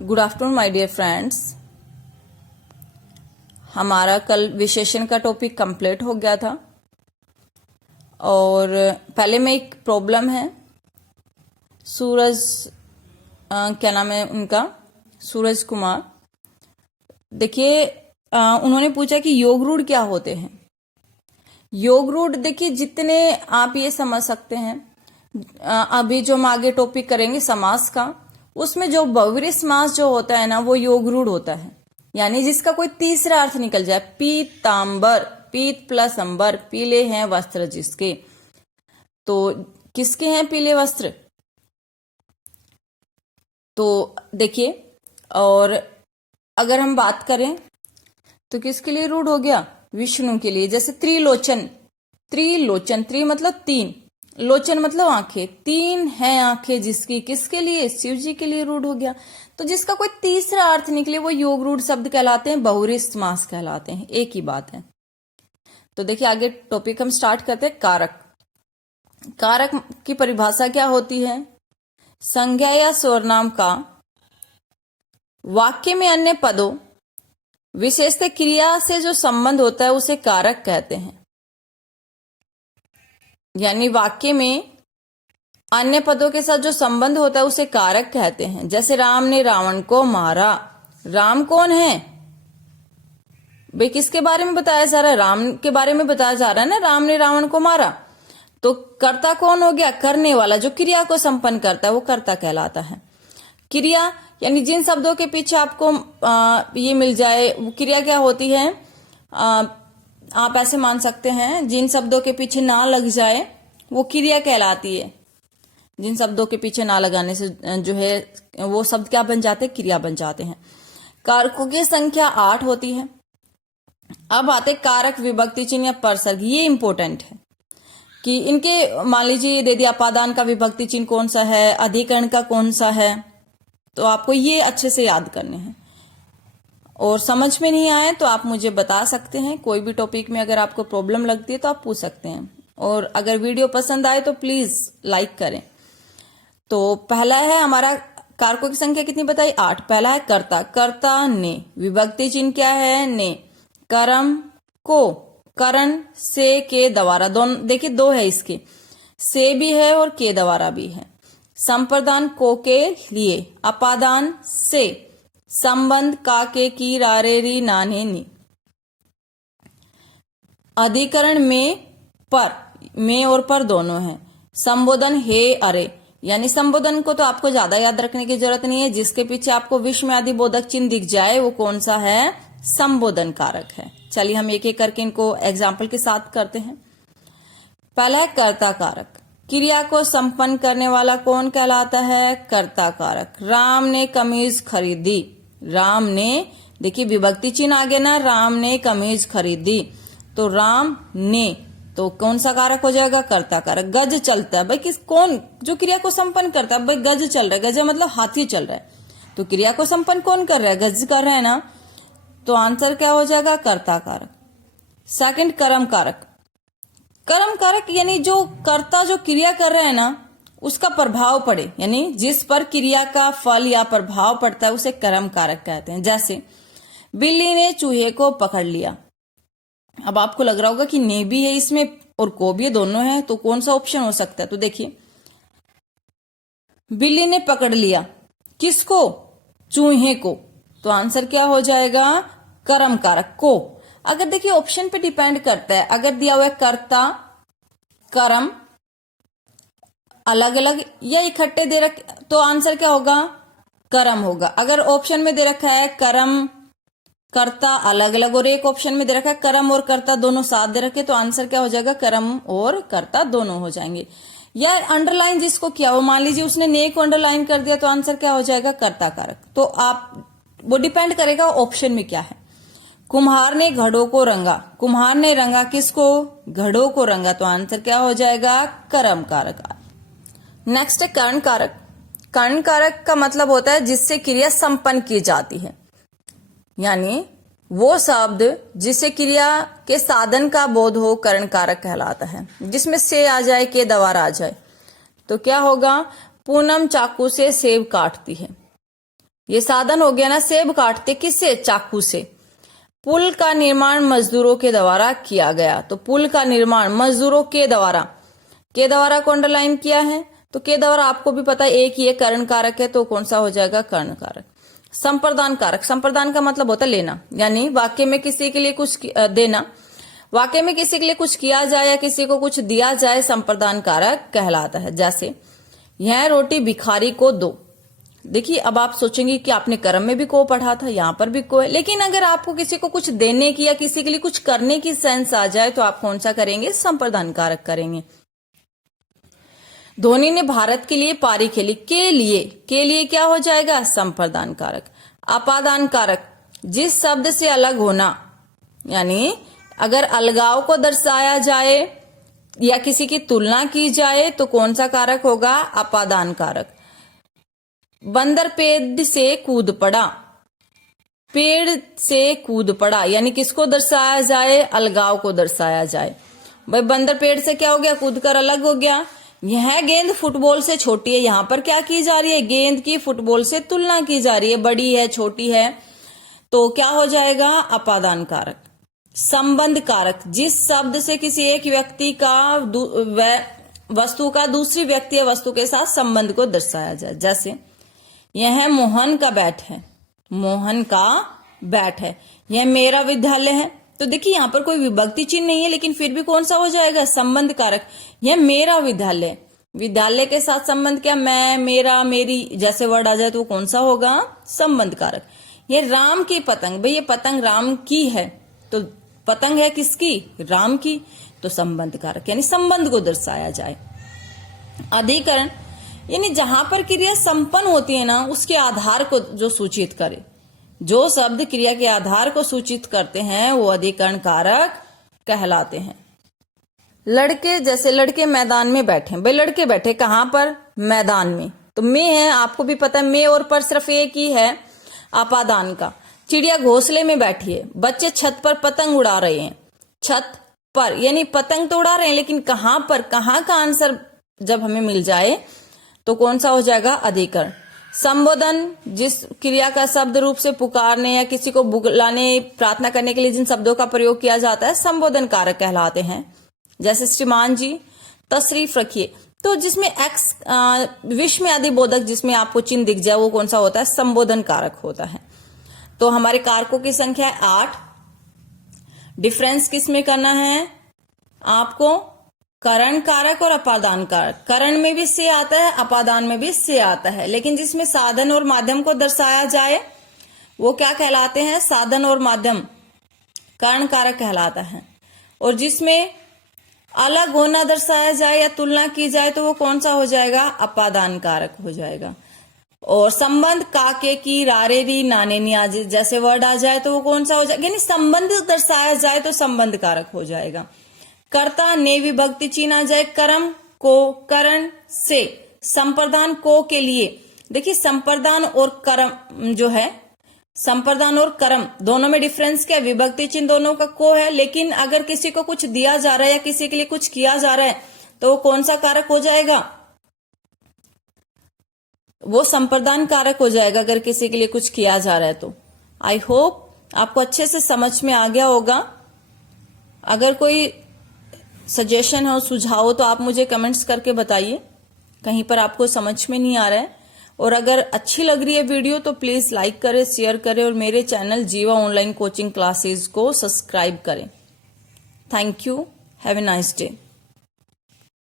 Good afternoon my dear friends. हमारा कल विशेषण का टॉपिक कंप्लीट हो गया था और पहले में एक प्रॉब्लम है। सूरज क्या नाम है उनका, सूरज कुमार। देखिए उन्होंने पूछा कि योग रूढ़ क्या होते हैं। योग रूढ़ देखिए जितने आप ये समझ सकते हैं, अभी जो हम आगे टॉपिक करेंगे समास का, उसमें जो बहुव्रीहि समास जो होता है ना वो योग रूढ़ होता है, यानी जिसका कोई तीसरा अर्थ निकल जाए। पीतांबर, पीत प्लस अंबर, पीले हैं वस्त्र जिसके। तो किसके हैं पीले वस्त्र? तो देखिए, और अगर हम बात करें तो किसके लिए रूढ़ हो गया? विष्णु के लिए। जैसे त्रिलोचन, त्रिलोचन, त्रि मतलब तीन, लोचन मतलब आंखें, तीन है आंखें जिसकी, किसके लिए? शिव जी के लिए रूढ़ हो गया। तो जिसका कोई तीसरा अर्थ निकले वो योग रूढ़ शब्द कहलाते हैं, बहुव्रीहि समास कहलाते हैं। एक ही बात है। तो देखिए आगे टॉपिक हम स्टार्ट करते हैं। कारक। कारक की परिभाषा क्या होती है? संज्ञा या स्वरनाम का वाक्य में अन्य पदों विशेषतः क्रिया से जो संबंध होता है उसे कारक कहते हैं। यानी वाक्य में अन्य पदों के साथ जो संबंध होता है उसे कारक कहते हैं। जैसे राम ने रावण को मारा। राम कौन है भाई? किसके बारे में बताया जा रहा है? राम के बारे में बताया जा रहा है ना। राम ने रावण को मारा, तो कर्ता कौन हो गया? करने वाला, जो क्रिया को संपन्न करता है वो कर्ता कहलाता है। क्रिया यानी जिन शब्दों के पीछे आपको ये मिल जाए वो क्रिया क्या होती है? आप ऐसे मान सकते हैं, जिन शब्दों के पीछे ना लग जाए वो क्रिया कहलाती है। जिन शब्दों के पीछे ना लगाने से जो है वो शब्द क्या बन जाते हैं? क्रिया बन जाते हैं। कारकों की संख्या 8 होती है। अब आते कारक विभक्ति चिन्ह या परसर्ग। ये इंपॉर्टेंट है कि इनके, मान लीजिए दे दिया अपादान का विभक्ति चिन्ह कौन सा है, अधिकरण का कौन सा है, तो आपको ये अच्छे से याद करने हैं। और समझ में नहीं आए तो आप मुझे बता सकते हैं। कोई भी टॉपिक में अगर आपको प्रॉब्लम लगती है तो आप पूछ सकते हैं। और अगर वीडियो पसंद आए तो प्लीज लाइक करें। तो पहला है हमारा, कारकों की संख्या कितनी बताई? 8। पहला है कर्ता। कर्ता ने, विभक्ति चिन्ह क्या है? ने। कर्म को, करण से के द्वारा, दोनों देखिए दो है इसके, से भी है और के द्वारा भी है। संप्रदान को के लिए, अपादान से, संबंध का के की रारे री नाने नी। अधिकरण में पर, में और पर दोनों है। संबोधन हे अरे, यानी संबोधन को तो आपको ज्यादा याद रखने की जरूरत नहीं है। जिसके पीछे आपको विस्मय आदि बोधक चिन्ह दिख जाए वो कौन सा है? संबोधन कारक है। चलिए हम एक एक करके इनको एग्जाम्पल के साथ करते हैं। पहला है कर्ता कारक। क्रिया को संपन्न करने वाला कौन कहलाता है? कर्ता कारक। राम ने कमीज खरीदी। राम ने, देखिए विभक्ति चिन्ह आ गया ना, राम ने कमीज खरीदी, तो राम ने, तो कौन सा कारक हो जाएगा? कर्ता कारक। गज चलता है भाई, किस कौन जो क्रिया को संपन्न करता है? भाई गज चल रहा है, गज मतलब हाथी चल रहा है, तो क्रिया को संपन्न कौन कर रहा है? गज कर रहा है ना, तो आंसर क्या हो जाएगा? कर्ता कारक। सेकंड कर्म कारक। कर्म कारक यानी जो कर्ता जो क्रिया कर रहा है ना उसका प्रभाव पड़े, यानी जिस पर क्रिया का फल या प्रभाव पड़ता है उसे कर्म कारक कहते हैं। जैसे बिल्ली ने चूहे को पकड़ लिया। अब आपको लग रहा होगा कि ने भी है इसमें और को भी है, दोनों है, तो कौन सा ऑप्शन हो सकता है? तो देखिए बिल्ली ने पकड़ लिया किसको? चूहे को, तो आंसर क्या हो जाएगा? कर्म कारक को। अगर देखिए ऑप्शन पे डिपेंड करता है, अगर दिया हुआ है कर्ता कर्म अलग अलग या इकट्ठे दे रखे तो आंसर क्या होगा? कर्म होगा। अगर ऑप्शन में दे रखा है कर्म कर्ता अलग अलग और एक ऑप्शन में दे रखा है कर्म और कर्ता दोनों साथ दे रखे, तो आंसर क्या हो जाएगा? कर्म और कर्ता दोनों हो जाएंगे। या अंडरलाइन जिसको किया वो, मान लीजिए उसने ने को अंडरलाइन कर दिया, तो आंसर क्या हो जाएगा? कर्ता कारक। तो आप, वो डिपेंड करेगा ऑप्शन में क्या है। कुम्हार ने घड़ों को रंगा। कुम्हार ने रंगा किसको? घड़ों को रंगा, तो आंसर क्या हो जाएगा? कर्म कारक। नेक्स्ट है कर्ण कारक। कर्ण कारक का मतलब होता है जिससे क्रिया संपन्न की जाती है, यानी वो शब्द जिसे क्रिया के साधन का बोध हो कर्ण कारक कहलाता है। जिसमें से आ जाए, के द्वारा आ जाए, तो क्या होगा? पूनम चाकू से सेब काटती है, ये साधन हो गया ना, सेब काटते किससे, चाकू से। पुल का निर्माण मजदूरों के द्वारा किया गया, तो पुल का निर्माण मजदूरों के द्वारा को अंडरलाइन किया है। तो के द्वारा आपको भी पता है एक ही कर्ण कारक है, तो कौन सा हो जाएगा, कर्ण कारक। संप्रदान कारक, संप्रदान का मतलब होता है लेना, यानी वाक्य में किसी के लिए कुछ देना, वाक्य में किसी के लिए कुछ किया जाए या किसी को कुछ दिया जाए, संप्रदान कारक कहलाता है। जैसे यह रोटी भिखारी को दो। देखिए अब आप सोचेंगे कि आपने कर्म में भी को पढ़ा था, यहां पर भी को है, लेकिन अगर आपको किसी को कुछ देने की या किसी के लिए कुछ करने की सेंस आ जाए तो आप कौन सा करेंगे, संप्रदान कारक करेंगे। धोनी ने भारत के लिए पारी खेली, के लिए क्या हो जाएगा, संप्रदान कारक। अपादान कारक, जिस शब्द से अलग होना, यानी अगर अलगाव को दर्शाया जाए या किसी की तुलना की जाए तो कौन सा कारक होगा, अपादान कारक। बंदर पेड़ से कूद पड़ा, पेड़ से कूद पड़ा, यानी किसको दर्शाया जाए, अलगाव को दर्शाया जाए। भाई बंदर पेड़ से क्या हो गया, कूदकर अलग हो गया। यह गेंद फुटबॉल से छोटी है, यहां पर क्या की जा रही है, गेंद की फुटबॉल से तुलना की जा रही है, बड़ी है छोटी है, तो क्या हो जाएगा, अपादान कारक। संबंध कारक, जिस शब्द से किसी एक व्यक्ति का वस्तु का दूसरी व्यक्ति या वस्तु के साथ संबंध को दर्शाया जाए। जैसे यह मोहन का बैट है, मोहन का बैट है, यह मेरा विद्यालय है। तो देखिए यहां पर कोई विभक्ति चिन्ह नहीं है, लेकिन फिर भी कौन सा हो जाएगा, संबंध कारक। यह मेरा विद्यालय, विद्यालय के साथ संबंध क्या, मैं, मेरा, मेरी जैसे वर्ड आ जाए तो कौन सा होगा, संबंध कारक। ये राम की पतंग, भाई ये पतंग राम की है, तो पतंग है किसकी, राम की, तो संबंध कारक, यानी संबंध को दर्शाया जाए। अधिकरण, यानी जहां पर क्रिया संपन्न होती है ना, उसके आधार को जो सूचित करे, जो शब्द क्रिया के आधार को सूचित करते हैं वो अधिकरण कारक कहलाते हैं। लड़के, जैसे लड़के मैदान में बैठे, भाई लड़के बैठे कहां पर, मैदान में, तो में है, आपको भी पता है में और पर सिर्फ एक ही है, अपादान का। चिड़िया घोंसले में बैठी है, बच्चे छत पर पतंग उड़ा रहे हैं, छत पर, यानी पतंग तो उड़ा रहे हैं, लेकिन कहां पर, कहां का आंसर जब हमें मिल जाए तो कौन सा हो जाएगा, अधिकरण। संबोधन, जिस क्रिया का शब्द रूप से पुकारने या किसी को बुलाने, प्रार्थना करने के लिए जिन शब्दों का प्रयोग किया जाता है, संबोधन कारक कहलाते हैं। जैसे श्रीमान जी, तशरीफ रखिए, तो जिसमें एक्स विश्व में अधिबोधक जिसमें आपको चिन्ह दिख जाए वो कौन सा होता है, संबोधन कारक होता है। तो हमारे कारकों की संख्या है 8। डिफरेंस किसमें करना है आपको, करण कारक और अपादान कारक। करण में भी से आता है, अपादान में भी से आता है, लेकिन जिसमें साधन और माध्यम को दर्शाया जाए वो क्या कहलाते हैं, साधन और माध्यम, करण कारक कहलाता है। और जिसमें अलग होना दर्शाया जाए या तुलना की जाए तो वो कौन सा हो जाएगा, अपादान कारक हो जाएगा। और संबंध, काके की, रारे री, नाने नी, आज जैसे वर्ड आ जाए तो वो कौन सा हो जाएगा, यानी संबंध दर्शाया जाए तो संबंध कारक हो जाएगा। कर्ता, ने विभक्ति चिन्ह आ जाए, कर्म को, करण से, संप्रदान को के लिए। देखिए संप्रदान और कर्म जो है, संप्रदान और कर्म दोनों में डिफरेंस क्या है, विभक्ति चिन्ह दोनों का को है, लेकिन अगर किसी को कुछ दिया जा रहा है या किसी के लिए कुछ किया जा रहा है तो वो कौन सा कारक हो जाएगा, वो संप्रदान कारक हो जाएगा अगर किसी के लिए कुछ किया जा रहा है तो। आई होप आपको अच्छे से समझ में आ गया होगा। अगर कोई सजेशन हो, सुझाव हो तो आप मुझे कमेंट्स करके बताइए, कहीं पर आपको समझ में नहीं आ रहा है। और अगर अच्छी लग रही है वीडियो तो प्लीज लाइक करें, शेयर करें और मेरे चैनल जीवा ऑनलाइन कोचिंग क्लासेस को सब्सक्राइब करें। Thank you, have a nice day.